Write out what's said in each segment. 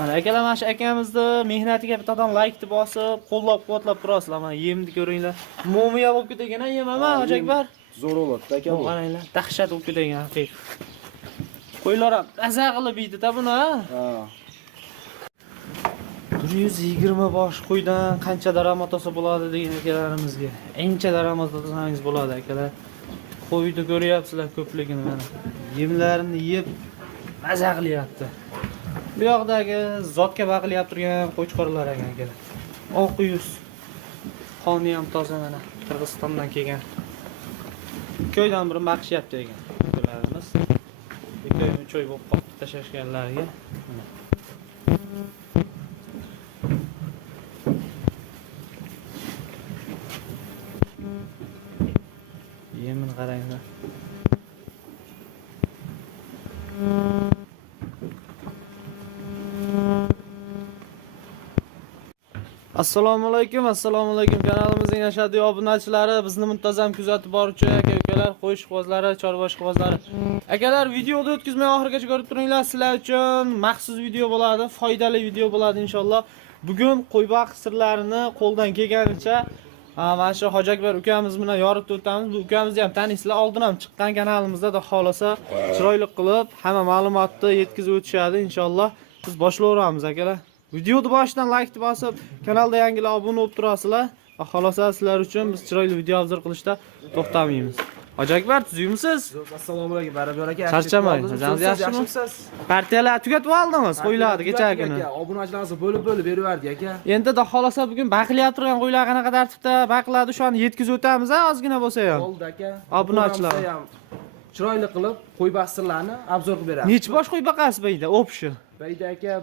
Mana akalar mana shu akamizni mehnatiga bittadan like deb bosib, qo'llab-quvvatlab turasizlar. Mana yemni ko'ringlar. Mo'miya bo'lib ketgan, yem ama Hoji Akbar. Zo'r bo'ladi aka bu. Qaranglar, dahshat bo'lib ketgan haqiqiy. Qo'ylar ham maza qilib yeydi-da buni, ha? Ha. 120 bosh qo'ydan qancha daromad olsa bo'ladi degan akalarimizga. Encha daromad olsangiz bo'ladi akalar. Qo'yni ko'ryapsizlar ko'pligini mana. Yemlarini yeb maza qilyapti. Bu yoqdagi zotga baqilyap turgan qo'chqorlar ekan akalar. Oq yuz. Qoni ham toza mana. Qirg'izistondan kelgan. Ko'ydan bir baqishyapti ekan. Akalarimiz. Ko'y choy bo'lib qolib tashashganlarga. Yemin qaranglar. Assalomu alaykum kanalimizning ashaddiy obunachilari, bizni muntazam kuzatib boruvchi aka-ukalar, qo'yishqozlari, chorvoshqozlari. Akalar, videoni o'tkazmay oxirigacha ko'rib turinglar. Sizlar uchun maxsus video bo'ladi, foydali video bo'ladi inshaalloh. Bugun qo'y boqish sirlarini qo'ldan kelganicha mana shu Hoji Akbar ukamiz bilan yoritib o'tamiz. Bu ukamizni ham taniysizlar, oldin ham chiqqan kanalimizda da xolasa chiroyli qilib hamma ma'lumotni yetkazib o'tishadi inshaalloh. Biz boshlayveramiz akalar. Videoni boshidan like deb bosib, kanalda yangilar obuna bo'lib turasizlar. Va xolasa sizlar uchun biz chiroyli video obzor qilishda to'xtamaymiz. Hoji Akbar, tuzukmisiz? Assalomu alaykum, baravar aka. Charchamang, o'zingiz yaxshimisiz? Partiyalar tugatib oldingiz, qo'ylarni kecha kuni. Obunachilarimiz bo'lib beraverdi aka. Endi da xolasa bugun baqilyapti turgan qo'ylar qanaqa tartibda baqiladi, shuni yetkazib o'tamiz, ozgina bo'lsa ham. Bo'ldi aka. Obunachilar ham chiroyli qilib qo'y baqsirlarni obzor qilib beramiz. Necha bosh qo'y baqasiz bayda, o'pshi? Bayda aka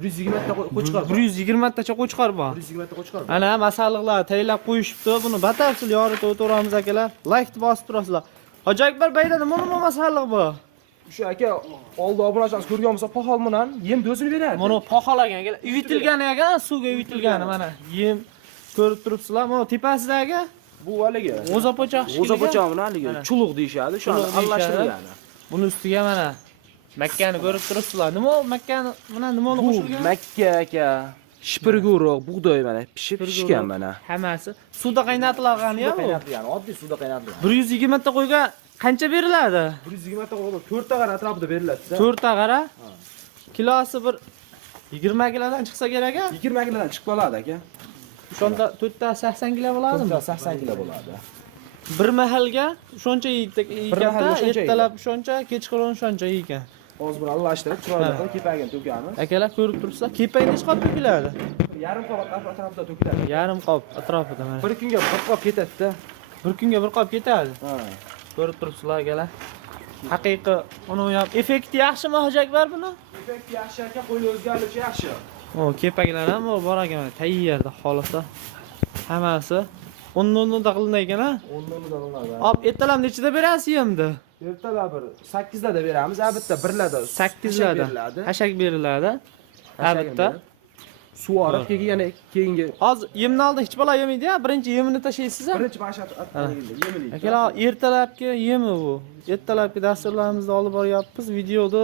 120 ta qo'chqor. 120 tacha qo'chqor bor. 120 ta qo'chqor. Ana masalliqlar tayyorlab qo'yishibdi. Buni batafsil yoritib o'tiramiz akalar. Like deb bosib turasizlar. Hoji Akbar bayda nima masalliq bu? Shu aka oldi obunachilarimiz ko'rgan bo'lsa pohol bilan yem o'zini beradi. Mana poholagan akalar, uyitilgani ekan, suvga uyitilgani mana. Yem ko'rib turibsizlar. Mana tepasidagi bu haligi o'zapochoq shikili. O'zapochoq bilan haligi chuluq deyshadi. Shu aralashtirilgan. Buni ustiga mana Makkani ko'rib turibsizlar. Nima Makkani mana nimani qo'shilgan? Makka aka. Shipirguruq, bug'doy mana pishgan mana. Hammasi suvda qaynatilgan-ya bu. Qaynatilgan, oddiy suvda qaynatilgan. 120 ta qo'yga qancha beriladi? 120 ta qo'yga 4 ta qara atrofida beriladi. 4 ta qara. Kilosi bir 20 kilodan chiqsa kerak a? 20 kilodan chiqib qoladi aka. Shunda 4 ta 80 kilo bo'ladimi? 4 ta 80 kilo bo'ladi. Bir mahalga shuncha yeydi-da, ertalab shuncha, kechqurun shuncha yeygan. Hozir buni aralashtirib, chiroyli qilib kepagini to'kamiz. Akalar ko'rib turibsizlar, kepak necha qop to'kiladi? Yarim qop atrofida to'kiladi. Yarim qop atrofida mana. Bir kunga bir qop ketadi-da. Bir kunga bir qop ketadi. Ha. Ko'rib turibsizlar akalar. Haqiqiy uni ham effekti yaxshimi Hoji Akbar buni? Effekt yaxshi aka, qo'yni o'zgarilishi yaxshi. O, kepaklar ham bor ekan, tayyorda xolasa. Hammasi 10 da qilinadi ekan-a? 10 da qilinadi. Hop, ertalab nechida berasiz yemni? Ertalab 8 da beramiz, albatta 1 larda 8 larda hashak beriladi. Albatta. Suvarib keyingi Hozir yemni oldin hech bola yemaydi-ya, birinchi yemini tashlaysiz-a? Birinchi mashat yemini. Akalar, ertalabki yemi bu. Ertalabki dasturlarimizda olib boryapmiz. Videoda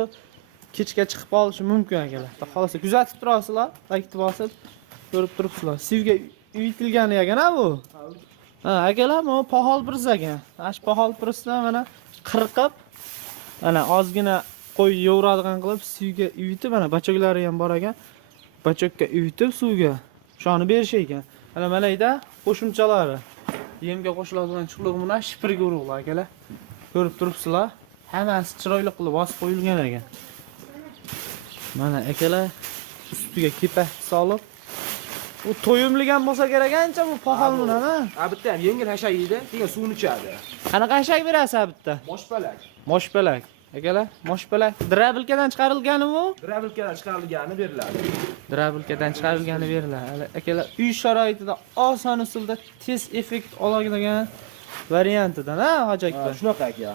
kechga chiqib qolishi mumkin akalar. Xolos kuzatib turasizlar, like bosib ko'rib turibsizlar. Suvga uyitilgan ekan-a bu? Ha, akalar, bu pohol priz ekan. Ash pohol prizda mana qirqib, mana ozgina qo'y yo'radigan qilib suvga uyitib, mana bachoklari ham bor ekan. Bachokka uyitib suvga shuni berish ekan. Mana mayda qo'shimchalari. Yemga qo'shiladigan chuqluq mana shipirga urug'lar akalar. Ko'rib turibsizlar. Hammasi chiroyli qilib bosib qo'yilgan ekan. Mana akalar ustiga kepak solib u to'yimligan bo'lsa kerak ancha bu pohol bilan ha. Bitta ham yengil hashak yeydi, keyin suvni ichadi. Qanaqa hashak berasiz bitta? Moshpalak. Moshpalak. Akalar, moshpalak drabilkadan chiqarilgani bu? Drabilkadan chiqarilgani beriladi. Drabilkadan chiqarilgani beriladi. Akalar, uy sharoitida oson usulda tez effekt oladigan variantidan ha, Hoji Akbar. Shunaqa aka.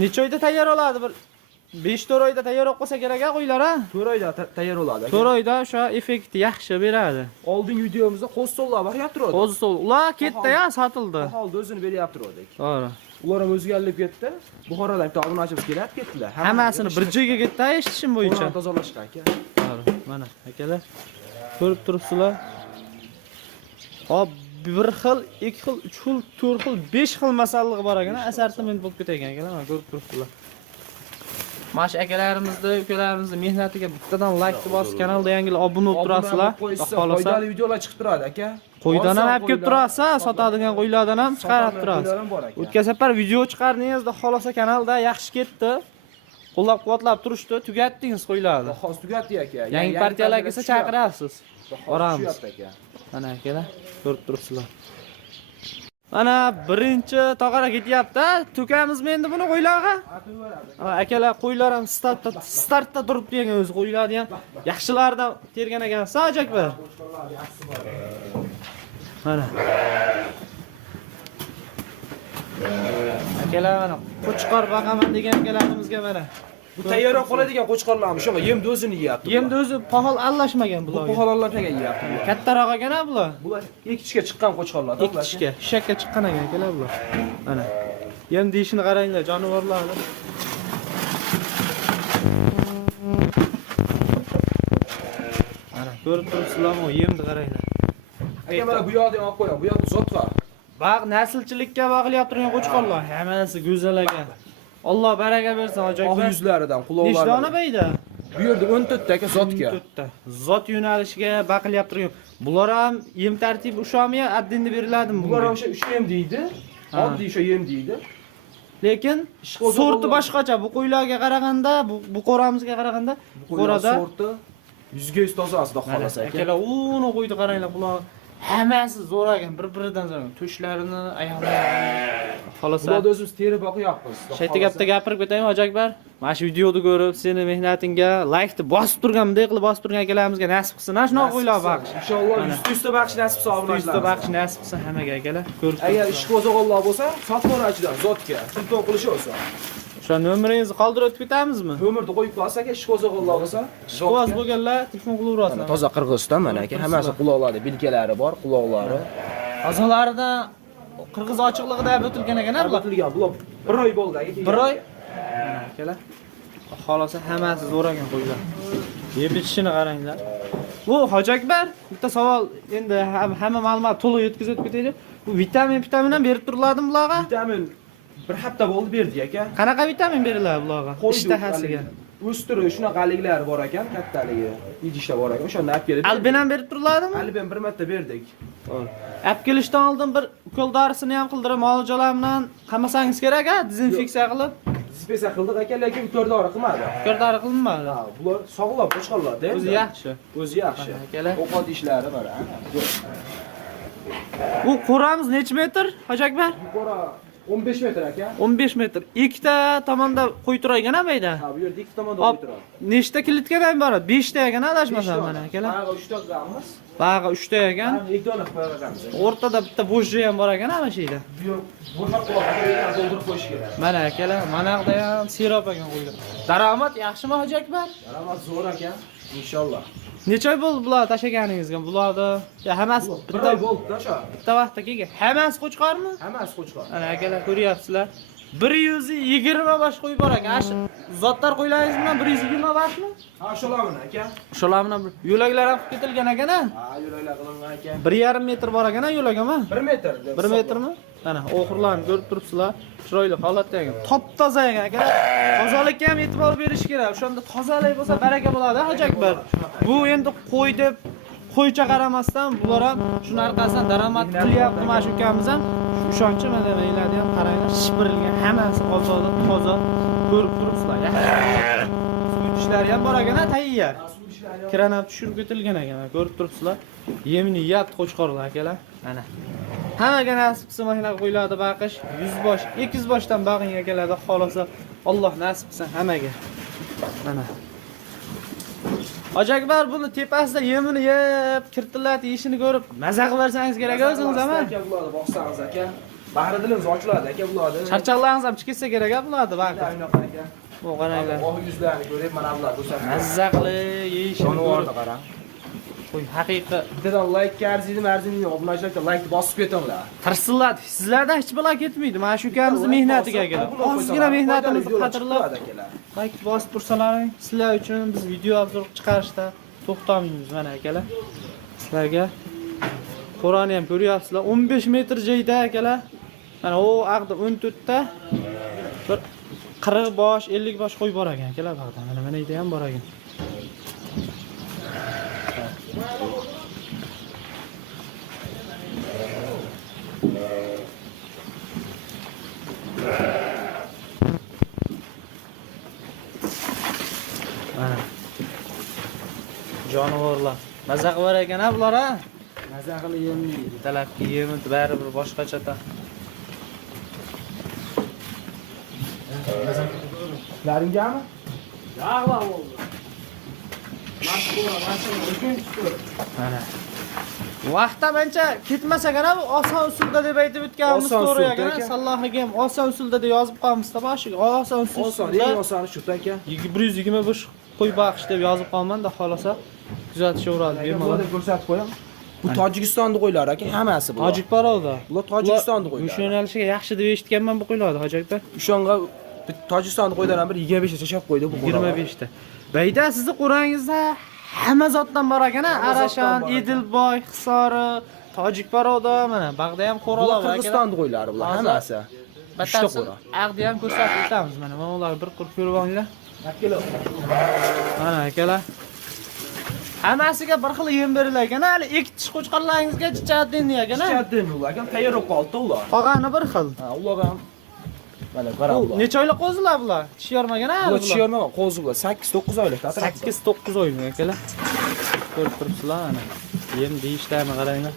Necha oyda tayyor bo'ladi? Bir 5-4 oyda tayyor bo'lib qolsa kerak-a qo'ylar ha? 4 oyda tayyor bo'ladi aka. 4 oyda o'sha effekti yaxshi beradi. Oldingi videomizda qo'zsollar boryapti turadi. Qo'zsol. Ular ketdi-ya, sotildi. Holda o'zini beryapti turdik. To'g'ri. Ular ham o'zgarib ketdi. Buxorodan bitta obunachimiz kelib ketdilar. Hammasini bir joyga ketdi eshitishim bo'yicha. Tozalashga aka. to'g'ri. Mana akalar. Ko'rib turibsizlar. Hop, bir xil, 2 xil, 3 xil, 4 xil, 5 xil masalliq bor ekan, assortiment bo'lib ketgan akalar. Mana ko'rib turibsizlar. Mash akalarimizni, ukalarimizni mehnatiga bittadan like bosib, kanalda yangi obuna bo'lib turasizlar. Xohlasa foydali videolar chiqib turadi aka. qo'ydan ham olib kelib turasiz, sotadigan qo'ylardan ham chiqarib turasiz. O'tgan safar video chiqardingizda, xohlasa kanalda yaxshi ketdi. Qo'llab-quvvatlab turishdi, tugatdingiz qo'ylarni. Hozir tugatdi aka. Yangi partiyalar kelsa chaqirasiz. Boramiz. aka. Mana akalar, ko'rib turibsizlar. Mana birinchi tog'ara ketyapti. To'kamizmi endi buni qo'ylarga? Akalar qo'ylar ham startda turibdi ekan, o'zi qo'ylarni ham yaxshilardan tergan ekan. Sajak-bir. Mana. Akalar mana qo'chqor baqaman degan akalarimizga mana. Bu tayyorroq qoladigan qo'chqorlarmi? Shu yemni o'zini yeyapti. Yemni o'zi pahol aralashmagan bular. Bu paholonlarga yeyapti. Kattaroq ekan bular. Bular ekishga chiqqan qo'chqorlar. Ikkishga, shakka chiqqan ekan akalar bular. Mana. Yem deyishini qaranglar, jonivorlarni. Mana ko'rib turibsizlarmi, yemni qaranglar. Aka mana bu yoqda olib qo'ying. Bu yoqda zot bor. Baq naslchilikka bog'lab turgan qo'chqorlar, hammasi go'zal ekan. Alloh baraka bersin, Oq hojoylar. yuzlaridan, Nechta quloqlaridan. ona bayda? Bu yerda 14 ta aka zotga. 14 ta. Zot yo'nalishiga baqilyap turgan. Bular ham yem tartibi o'shami, addinda beriladimi? Bular o'sha 3 yem deydi. Oddiy o'sha yem deydi. Lekin sorti boshqacha. Bu qo'ylarga qaraganda, bu qo'ramizga qaraganda, qo'rada sorti 100 ga 100 toza aslida xolasa aka. akalar, uni qo'ydi qaranglar, bular hammasi zo'r ekan, bir-biridan zo'r. To'shlarini, oyoqlarini xolasa. Bularni o'zimiz terib boqyapmiz. Shayta gapda gapirib ketaymi, Hojakbar? Mana shu videoni ko'rib, seni mehnatingga like-ni bosib turgan, bunday qilib bosib turgan akalarimizga nasib qilsin. Ana shunaqa qo'ylar baqish. Inshaalloh 100 baqish nasib qilsa obunachilar. 100 baqish nasib qilsin hammaga akalar. Ko'rib. Agar ish qo'zg'ollar bo'lsa, sotmonachilar zotga telefon qilishi bo'lsa. O'sha nomeringizni qoldirib o'tib ketamizmi? Nomerni qo'yib qo'ysak, aka ish qo'zg'ollar bo'lsa, Qo'z bo'lganlar telefon qilaverasizlar. toza Qirg'iziston mana aka, hammasi quloqlari, bilkalari bor, quloqlari. A'zolaridan qirg'iz ochiqligida o'tilgan ekan, bular. Albatta, bular 1 oy bo'ldi aka. 1 oy. Akalar. Xolasa hammasi zo'r ekan qo'ylar. Yeb ichishini qaranglar. Bu Hojakbar, bitta savol, endi hamma ma'lumot to'liq yetkazib ketaylik. Bu vitamin ham berib turiladimi bularga? Vitamin bir hafta bo'ldi berdi aka. Qanaqa vitamin beriladi bularga? Ishtahasiga. O'stirish shunaqaliklari bor ekan, kattaligi, idishlar bor ekan. O'shani olib kelib. Alben ham berib turiladimi? Alben bir marta berdik. Olib kelishdan oldin bir ukol dorisini ham qildirib, muolajalar bilan qamasangiz kerak, dezinfeksiya qilib. Dispesa qildik aka, lekin ukol dori qilmadi. Ukol dori qilinmadi. Ha, bular sog'lom qo'shqonlarda. O'zi yaxshi. O'zi yaxshi. Akalar. Ovqat ishlari mana. Bu qo'ramiz necha metr, Hojakbar? Yuqori 15 metr aka. 15 metr. Ikkita tomonda qo'y turgan bayda. Ha, bu yerda ikki tomonda Hop, o'tiradi. nechta kilitga iborat? 5 ta ekan, adashmasam mana akalar. Bag'i 3 ta qilamiz. Bag'i 3 ta ekan. Mana 2 dona qo'yamiz. O'rtada bitta bo'sh ham bor ekan, ana shu yerda. Bu yer bo'shab qo'yib to'ldirib qo'yish kerak. Mana akalar, mana yoqda ham sirop ekan qo'ylar. Daromad yaxshimi, Hojakbar? Daromad zo'r ekan, inshaalloh. Necha oy bo'ldi bular tashaganingizga? Bularni hammasi Bitta bo'ldi-da shu. bitta vaqtda kelgan. Hammasi qo'chqormi? Hammasi qo'chqor. Ana akalar ko'ryapsizlar. 120 bosh qo'y bor ekan. Ash zotlar qo'ylaringiz bilan 120 boshmi? Ha, shularmi aka? Shular bilan yo'laklar ham ketilgan ekan-a? Ha, yo'laklar qilingan ekan. 1,5 metr bor ekan-a yo'lagami? 1 metr. 1 metrmi? Mana oxirlarni ko'rib turibsizlar. Chiroyli holatda ekan. Top-toza ekan akalar. Tozalikka ham e'tibor berish kerak. O'shanda tozalik bo'lsa baraka bo'ladi, Hojakbar. Bu endi qo'y deb qo'ycha qaramasdan bular ham shu orqasidan daromad qilyapti, mana shu ukamiz ham ishonchi mana deyiladi ham qaranglar, shipirilgan, hammasi ozoda, toza ko'rib turibsizlar. Suv ishlari ham bor ekan, tayyor. Kiran ham tushirib ketilgan ekan, ko'rib turibsizlar. Yemini yeyapti qo'chqorlar akalar. Mana. Hammaga nasib qilsa mana qo'ylarni baqish, 100 bosh, 200 boshdan baqing akalarda xolasa Alloh nasib qilsa hammaga. Mana. Hojakbar buni tepasida yemini yeb, kirtillat yeyishini ko'rib, maza qilib bersangiz kerak o'zingiz ham. Aka bularni boqsangiz aka. Bahri dilingiz ochiladi aka bularni. Charchoqlaringiz ham chiqsa kerak bularni baqib. Aynoq aka. Bu qaranglar. Oq yuzlarini ko'rib mana bular ko'rsatadi. Mazza qilib yeyishini Jonivorni ko'rib. qarang. Qo'y, haqiqiy Bittadan like arzini obunachilarga like bosib ketinglar. tirsillat. Sizlardan hech balo ketmaydi. Mana shu ukamizni mehnatiga kelib. Ozgina mehnatimizni qadrlab, like bosib tursalaring, sizlar uchun biz video obzor chiqarishda to'xtamaymiz mana akalar. Sizlarga Qur'onni ham ko'ryapsizlar. 15 metr joyda akalar. Mana o aqda 14 ta bir 40 bosh, 50 bosh qo'y bor ekan akalar bag'da. Mana yerda ham bor ekan. Mana jonivorlar. Maza qilib ekan bular ha. Maza qilib yemaydi. Talabki yemi baribir boshqacha. Laringami? Yağla oldu. Nasıl Mana. Vaqtda mencha ketmas ekan bu oson usulda deb aytib o'tganimiz Oson to'g'ri usulda ekan. ekan. Sallohiga ham oson usulda deb yozib qolmizda boshiga. Oson usul. Oson, eng osoni shu aka. 125 qo'y baqish deb yozib qolmanda, xolasa kuzatishaveradi bemalol. Mana ko'rsatib qo'yam. Bu Tojikistonning qo'ylari aka, hammasi bular. Tojik barovda. Bular Tojikistonning O'sha qo'ylari. yo'nalishiga yaxshi deb eshitganman bu qo'ylarni, Hoji aka. O'shanga Tojikistonning qo'ylaridan bir 25 ta chashab qo'ydi bu qo'ylar. 25 ta. Bayda sizni qo'rangizda hamma zotdan bor ekan, Arashan, bor ekan. Edilboy, Hisori, Tojik barovda, mana bag'da ham qo'ralar Bular bor ekan. Qirg'izistonning qo'ylari bular hammasi. Batafsil aqdi ham ko'rsatib o'tamiz mana. Mana ular bir qurib ko'rib olinglar. Mana akalar. Hammasiga bir xil yem berilgan ekan. Hali ikkitish qo'chqorlaringizga chichadin ekan. Chichadin ular aka, tayyor bo'lib qoldi ular. Qolgani bir xil. Ha, ular ham mana qarab ular. Necha oylik qo'zilar bular? Tishyormagan ha? Bular tishyorma qo'zi bular 8-9 oylik. 8-9 oylik akalar. Ko'rib turibsizlar mana. Yem deyishdami qaranglar.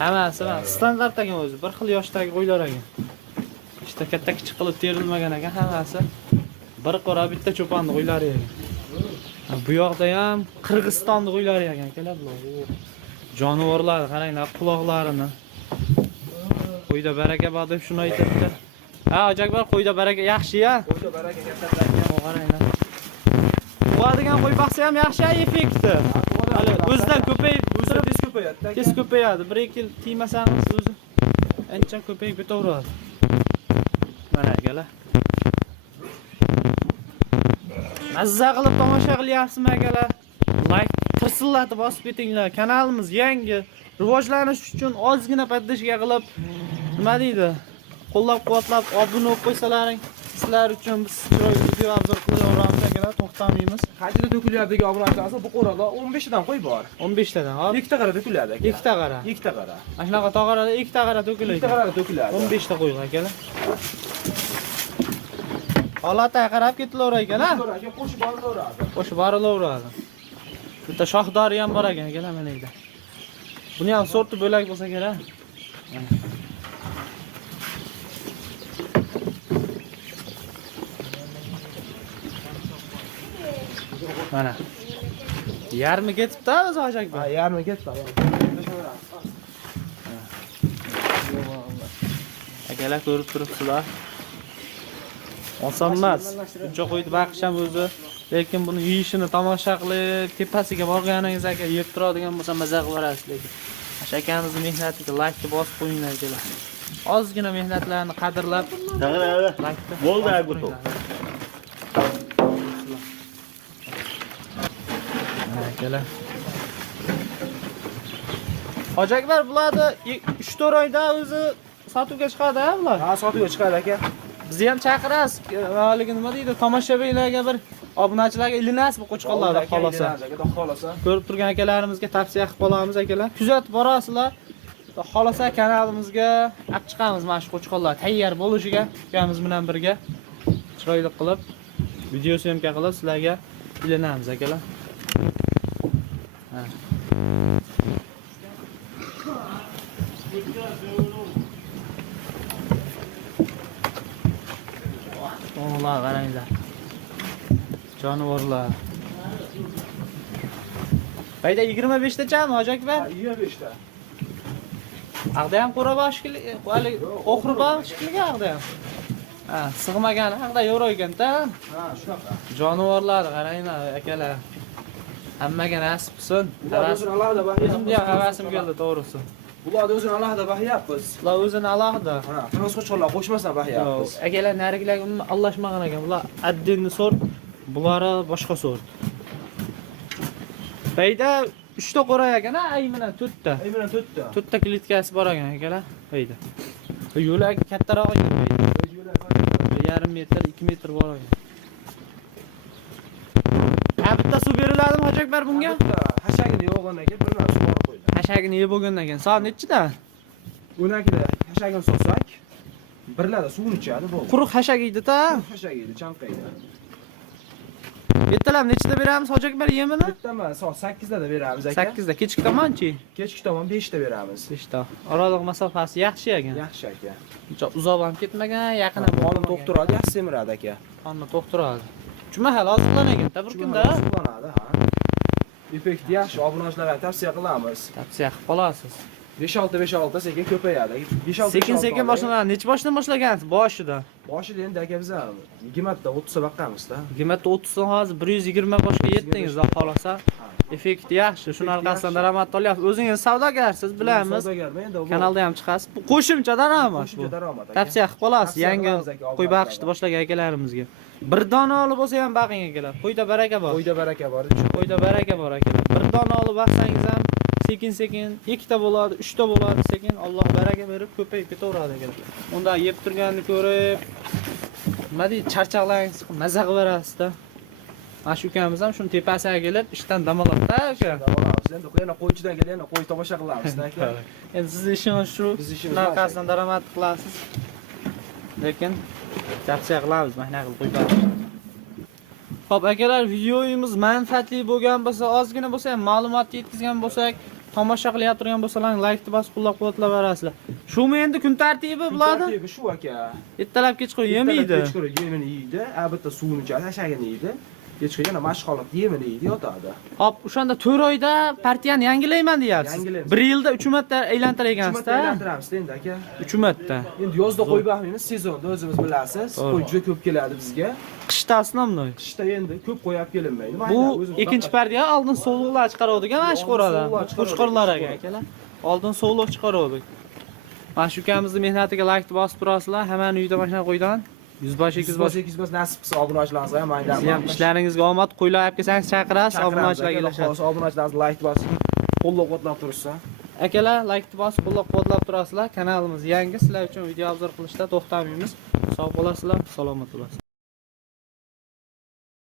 Hammasi mana standart ekan o'zi. Bir xil yoshdagi qo'ylar ekan. İşte katta kichik qilib terilmagan ekan hammasi. Bir qora bitta cho'ponni qo'ylari ekan. Bu yoqda ham Qirg'izistonning qo'ylari ekan akalar bular. Jonivorlar qaranglar quloqlarini. Qo'yda baraka bor deb shuni aytadilar. Ha, Hojiakbar qo'yda baraka yaxshi-ya. Qo'yda baraka katta. Qaranglar. Qo'yadigan qo'y baqsa ham yaxshi effekti. Hali o'zidan ko'payib, O'zi tez ko'payadi. tez ko'payadi. 1-2 yil tiymasangiz o'zi ancha ko'payib ketaveradi. Mana akalar. Mazza qilib tomosha qilyapsizmi akalar? Like tirsillatib bosib ketinglar. Kanalimiz yangi, rivojlanish uchun ozgina poddashka qilib, nima deydi? Qo'llab-quvvatlab obuna bo'lib qo'ysalaring, sizlar uchun biz chiroyli video obzor qilaveramiz akalar, to'xtamaymiz. Qanchada to'kilyapti obunachilar? Bu qo'rada 15 tadan qo'y bor. 15 tadan, hop. 2 ta qara to'kilyapti aka. 2 ta qara. 2 ta qara. Mana shunaqa tog'arada 2 ta qara to'kilaydi. 2 ta qara to'kilyapti. 15 ta qo'ying akalar. Holatga qarab ketilaverar ekan, ha? Aka qo'shib borilaveradi. Qo'shib borilaveradi. Bitta shohdori ham bor ekan akalar mana yerda. Buni ham sorti bo'lak bo'lsa kerak. Mana. Yarmi ketibdi o'zi Hojiakbar. Ha, yarmi ketdi. Akalar ko'rib turibsizlar. Oson emas. Buncha qo'yib baqish ham o'zi, lekin buni yeyishini tomosha qilib, tepasiga borganingiz aka yeb turadigan bo'lsa maza qilib borasiz lekin. Akamizning mehnatiga like bosib qo'yinglar akalar. Ozgina mehnatlarni qadrlab, like Bo'ldi bu to'p. akalar. Hojiakbar bularni 3-4 oyda o'zi sotuvga chiqadi-a bular? Ha, sotuvga chiqadi aka. Bizni ham chaqirasiz. Haligi nima deydi? Tomoshabinlarga bir obunachilarga ilinasiz bu qo'chqonlarni xolosa. Xolosa. Ko'rib turgan akalarimizga tavsiya qilib qolamiz akalar. Kuzatib borasizlar. Xolosa kanalimizga olib chiqamiz mana shu qo'chqonlar tayyor bo'lishiga, ukamiz bilan birga chiroyli qilib video syomka qilib sizlarga ilinamiz akalar. Oğlan qaranglar. Jonivorlar. Bayda 25 ta chami Hojiakbar? 25 ta. Aqda ham qo'ra boshkili, hali oxiri boshkili aqda ham. Ha, sig'magan aqda yo'raygan-da. Ha, shunaqa. Jonivorlar qaranglar akalar. Hammaga nasib qilsin. O'zini alohida bahya. O'zimga havasim keldi to'g'risi. Bularni o'zini alohida bahyapmiz. Ular o'zini alohida. Ha, qirg'iz qo'chqonlar qo'shmasdan bahyapmiz. Akalar narigilarga umuman allashmagan ekan. Bular addinni sort, bular boshqa sort. Bayda 3 ta qo'ray ekan, ayminan 4 ta. Aynan 4 ta. 4 ta klitkasi bor ekan akalar. Bayda. Yo'lak kattaroq ekan bayda. 1,5 metr, 2 metr bor ekan. Ha, bitta suv beriladimi Hoji Akbar bunga? Hashagini yo'g'ondan keyin bir narsa borib qo'ydi. Hashagini yeb bo'lgandan keyin soat nechida? 12da hashagini solsak, birlada suvni ichadi bo'ldi. Quruq hashag yeydi-da. Hashagini chanqaydi. Ertalab nechida beramiz Hoji Akbar yemini? Bittaman soat 8da beramiz aka. 8da, kechki tomonchi? Kechki tomon 5da beramiz. 5 ta. Oraliq masofasi yaxshi ekan. Yaxshi aka. Uncha uzoq ham ketmagan, yaqin ham Qonun doktoradi, yaxshi semiradi aka. qonni to'xtiradi. Juma hali oziqlanagan-da bir kunda. Suvlanadi, ha. Effekti yaxshi, obunachilarga tavsiya qilamiz. Tavsiya qilib qolasiz. 5-6 sekin ko'payadi. 5-6 Sekin boshlanadi. Necha boshdan boshlagansiz? Boshida. Boshida endi aka biz 20 da 30 ta baqqamizda. 20-30 so'm hozir 120 boshga yetdingiz, xudo xolasa. Effekti yaxshi. Shuni orqasidan daromad olyapsiz. O'zingiz savdogarsiz, bilamiz. Savdogarman endi. Kanalda ham chiqasiz. Bu qo'shimcha daromad bu. Qo'shimcha daromad aka. Tavsiya qilib qolasiz Tavsiya yangi qilamiz aka, qo'y obunachilarga. boqishni boshlagan akalarimizga. Bir dona olib bo'lsa ham baqing akalar. Qo'yda baraka bor. Qo'yda baraka bor. Qo'yda baraka bor akalar. Bir dona olib baqsangiz ham sekin-sekin 2 ta bo'ladi, 3 ta bo'ladi, sekin Alloh baraka berib ko'payib ketaveradi akalar. Unda yeb turganini ko'rib, nima deydi, charchoqlaringiz chiqib maza qilib berasiz-da. Mana shu ukamiz ham shuni tepasiga kelib ishdan dam oladi-da aka. Olamiz. Endi yana qo'ychidan kelib yana qo'y tomosha qilamiz-da aka. Endi sizni ishingiz shu, Biz ishimiz shuni orqasidan daromad qilasiz. Lekin tavsiya qilamiz mana qilib qo'yib. Xo'p, akalar, videomiz manfaatli bo'lgan bo'lsa, ozgina bo'lsa ham ma'lumot yetkazgan bo'lsak, tomosha qilyap turgan bo'lsalaring, like bosib qo'llab-quvvatlaverasizlar. Shumi endi kun tartibi bo'ladi? Tartibi shu aka. Ertalab kechqurun yemaydi. Kechqurun yemini yeydi, albatta suvini ichadi, hashagini yeydi. Kechqurun yana mashg'ulot yemini yeydi, yotadi. Hop, o'shanda 4 oyda partiyani yangilayman deyapsiz. Yangilaymiz. 1 yilda 3 marta aylantirar ekansiz-da. Aylantiramiz endi aka. 3 marta. Endi yozda qo'y boqmaymiz, sezonda o'zimiz bilasiz. To'g'ri. Qo'y juda ko'p keladi bizga. Qishda asnomnoy. Qishda endi ko'p qo'yib kelinmaydi. Bu ikkinchi partiya oldin sovuqlar chiqaruvdik, mana shu qo'radan. Qo'shqorlar akalar. Oldin sovuq chiqaruvdik. Mana shu ukamizni mehnatiga like bosib turasizlar. Hamma uyda mashina qo'ydan 100 bosh 200 bosh nasib qilsa obunachilarimizga ham mayda. Siz ham ishlaringizga omad qo'ylar olib kelsangiz chaqirasiz, obunachilarga ilashasiz. Obunachilarimiz like bosib, qo'llab-quvvatlab tursa. Akalar, like bosib, qo'llab-quvvatlab turasizlar. Kanalimiz yangi, sizlar uchun video obzor qilishda to'xtamaymiz. Sog' bo'lasizlar, salomat bo'lasizlar.